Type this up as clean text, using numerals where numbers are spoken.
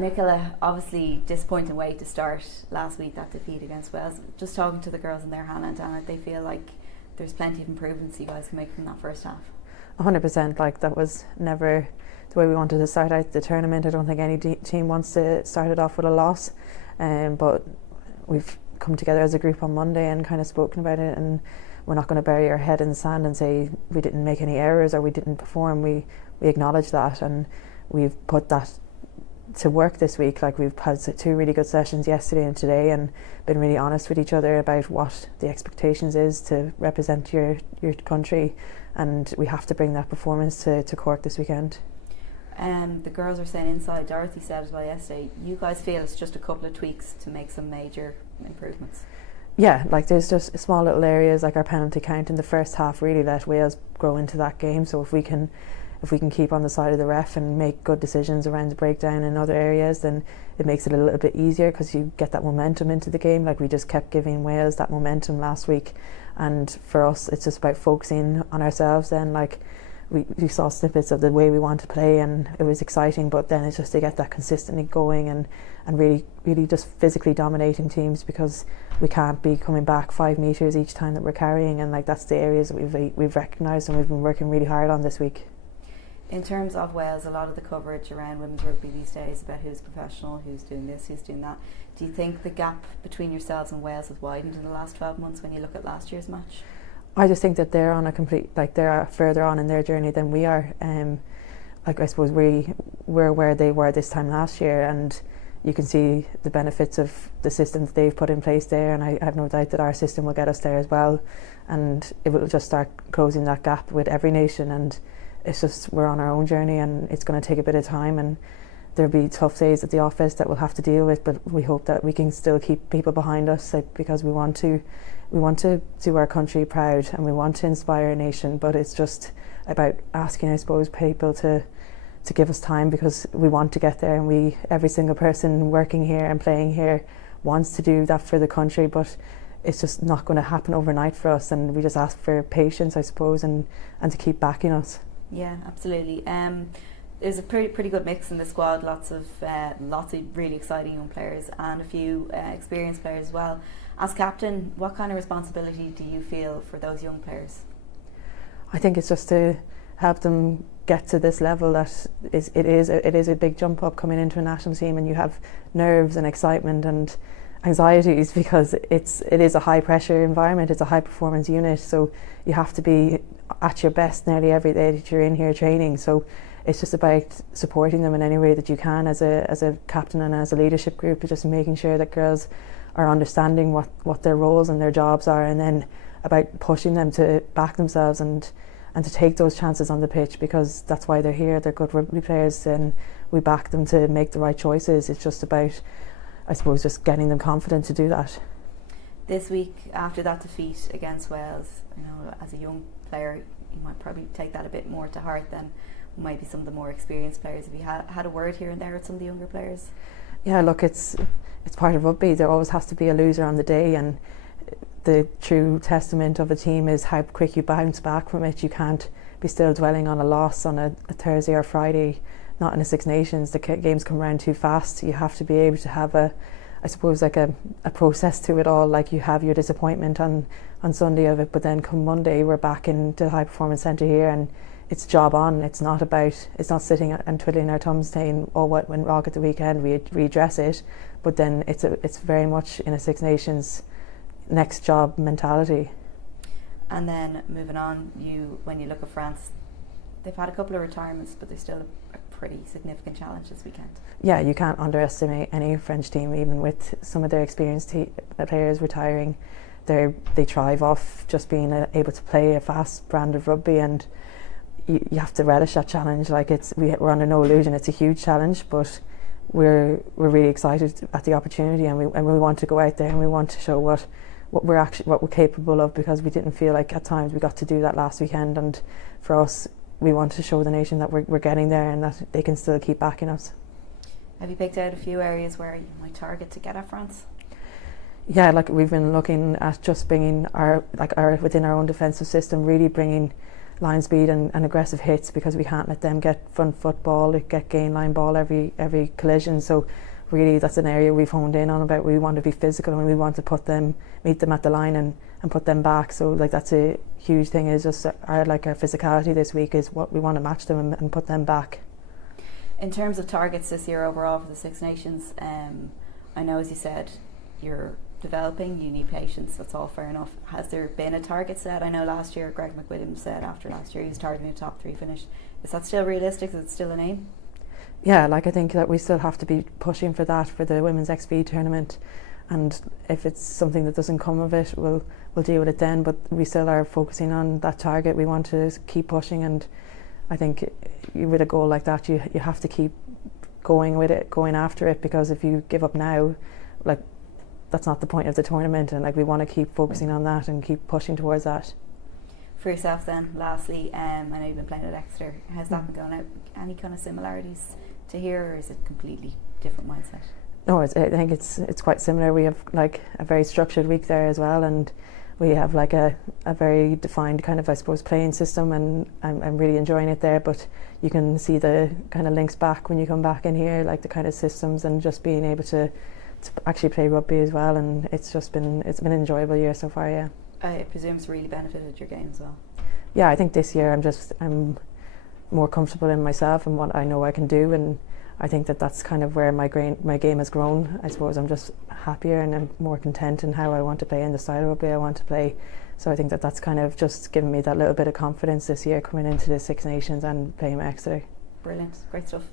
Nichola, obviously disappointing way to start last week, that defeat against Wales. Just talking to the girls in there, Hannah and Dana, they feel like there's plenty of improvements you guys can make from that first half. 100%, like that was never the way we wanted to start out the tournament. I don't think any team wants to start it off with a loss, but we've come together as a group on Monday and kind of spoken about it, and we're not going to bury our head in the sand and say we didn't make any errors or we didn't perform. We acknowledge that, and we've put that to work this week. Like, we've had 2 really good sessions yesterday and today, and been really honest with each other about what the expectations is to represent your country, and we have to bring that performance to Cork this weekend. The girls were saying inside, Dorothy said as well yesterday, you guys feel it's just a couple of tweaks to make some major improvements? Yeah, like there's just small little areas, like our penalty count in the first half really let Wales grow into that game. So if we can keep on the side of the ref and make good decisions around the breakdown in other areas, then it makes it a little bit easier because you get that momentum into the game. Like, we just kept giving Wales that momentum last week, and for us it's just about focusing on ourselves then. Like, we saw snippets of the way we want to play and it was exciting, but then it's just to get that consistently going and really just physically dominating teams, because we can't be coming back 5 metres each time that we're carrying, and like that's the areas that we've recognised and we've been working really hard on this week. In terms of Wales, a lot of the coverage around women's rugby these days about who's professional, who's doing this, who's doing that. Do you think the gap between yourselves and Wales has widened in the last 12 months when you look at last year's match? I just think that they're on a complete, like they're further on in their journey than we are. Like, I suppose we're where they were this time last year, and you can see the benefits of the systems they've put in place there, and I have no doubt that our system will get us there as well, and it will just start closing that gap with every nation. And it's just, we're on our own journey and it's going to take a bit of time, and there'll be tough days at the office that we'll have to deal with, but we hope that we can still keep people behind us, like, because we want to do our country proud and we want to inspire a nation. But it's just about asking, I suppose, people to give us time, because we want to get there, and every single person working here and playing here wants to do that for the country, but it's just not going to happen overnight for us, and we just ask for patience, I suppose, and to keep backing us. Yeah, absolutely. There's a pretty good mix in the squad. Lots of really exciting young players and a few experienced players as well. As captain, what kind of responsibility do you feel for those young players? I think it's just to help them get to this level that it is a big jump up coming into a national team, and you have nerves and excitement and anxieties because it is a high pressure environment. It's a high performance unit, so you have to be at your best nearly every day that you're in here training. So it's just about supporting them in any way that you can as a captain and as a leadership group, just making sure that girls are understanding what their roles and their jobs are, and then about pushing them to back themselves and to take those chances on the pitch, because that's why they're here. They're good rugby players, and we back them to make the right choices. It's just about, I suppose, just getting them confident to do that. This week, after that defeat against Wales, you know, as a young player, you might probably take that a bit more to heart than maybe some of the more experienced players. Have you had a word here and there with some of the younger players? Yeah, look, it's part of rugby. There always has to be a loser on the day, and the true testament of a team is how quick you bounce back from it. You can't be still dwelling on a loss on a Thursday or Friday, not in a Six Nations. The games come around too fast. You have to be able to have a process to it all. Like, you have your disappointment on Sunday of it, but then come Monday we're back in the high performance centre here, and it's job on. It's not sitting and twiddling our thumbs saying, oh, what went wrong at the weekend, we redress it. But then it's very much in a Six Nations next job mentality. And then moving on, when you look at France, they've had a couple of retirements, but they're still a pretty significant challenge this weekend. Yeah, you can't underestimate any French team, even with some of their experienced players retiring. They thrive off just being able to play a fast brand of rugby, and you have to relish that challenge. Like, we're under no illusion it's a huge challenge, but we're really excited at the opportunity, and we want to go out there and we want to show what we're capable of, because we didn't feel like at times we got to do that last weekend. And for us, we want to show the nation that we're getting there and that they can still keep backing us. Have you picked out a few areas where you might target to get at France? Yeah, like, we've been looking at just bringing our within our own defensive system, really bringing line speed and aggressive hits, because we can't let them get front foot ball, get gain line ball every collision. So really that's an area we've honed in on about. We want to be physical and we want to meet them at the line and put them back. So like that's a huge thing, is just our physicality this week is what we want to match them and put them back. In terms of targets this year overall for the Six Nations, I know, as you said, you're developing, you need patience, that's all fair enough. Has there been a target set? I know last year Greg McWilliams said after last year he was targeting a top 3 finish. Is that still realistic? Is it still an aim? Yeah, like I think that we still have to be pushing for that for the Women's XV tournament, and if it's something that doesn't come of it, we'll deal with it then, but we still are focusing on that target. We want to keep pushing, and I think with a goal like that you have to keep going with it, going after it, because if you give up now, like that's not the point of the tournament, and like we want to keep focusing on that and keep pushing towards that. For yourself then, lastly, I know you've been playing at Exeter. How's that been going out? Any kind of similarities to here, or is it completely different mindset? No, I think it's quite similar. We have like a very structured week there as well, and we have like a very defined kind of, I suppose, playing system, and I'm really enjoying it there. But you can see the kind of links back when you come back in here, like the kind of systems and just being able to actually play rugby as well, and it's been an enjoyable year so far. Yeah, I presume it's really benefited your game as well. Yeah, I think this year I'm more comfortable in myself and what I know I can do, and I think that's kind of where my game has grown. I suppose I'm just happier and I'm more content in how I want to play and the style of rugby I want to play. So I think that's kind of just given me that little bit of confidence this year coming into the Six Nations and playing with Exeter. Brilliant, great stuff.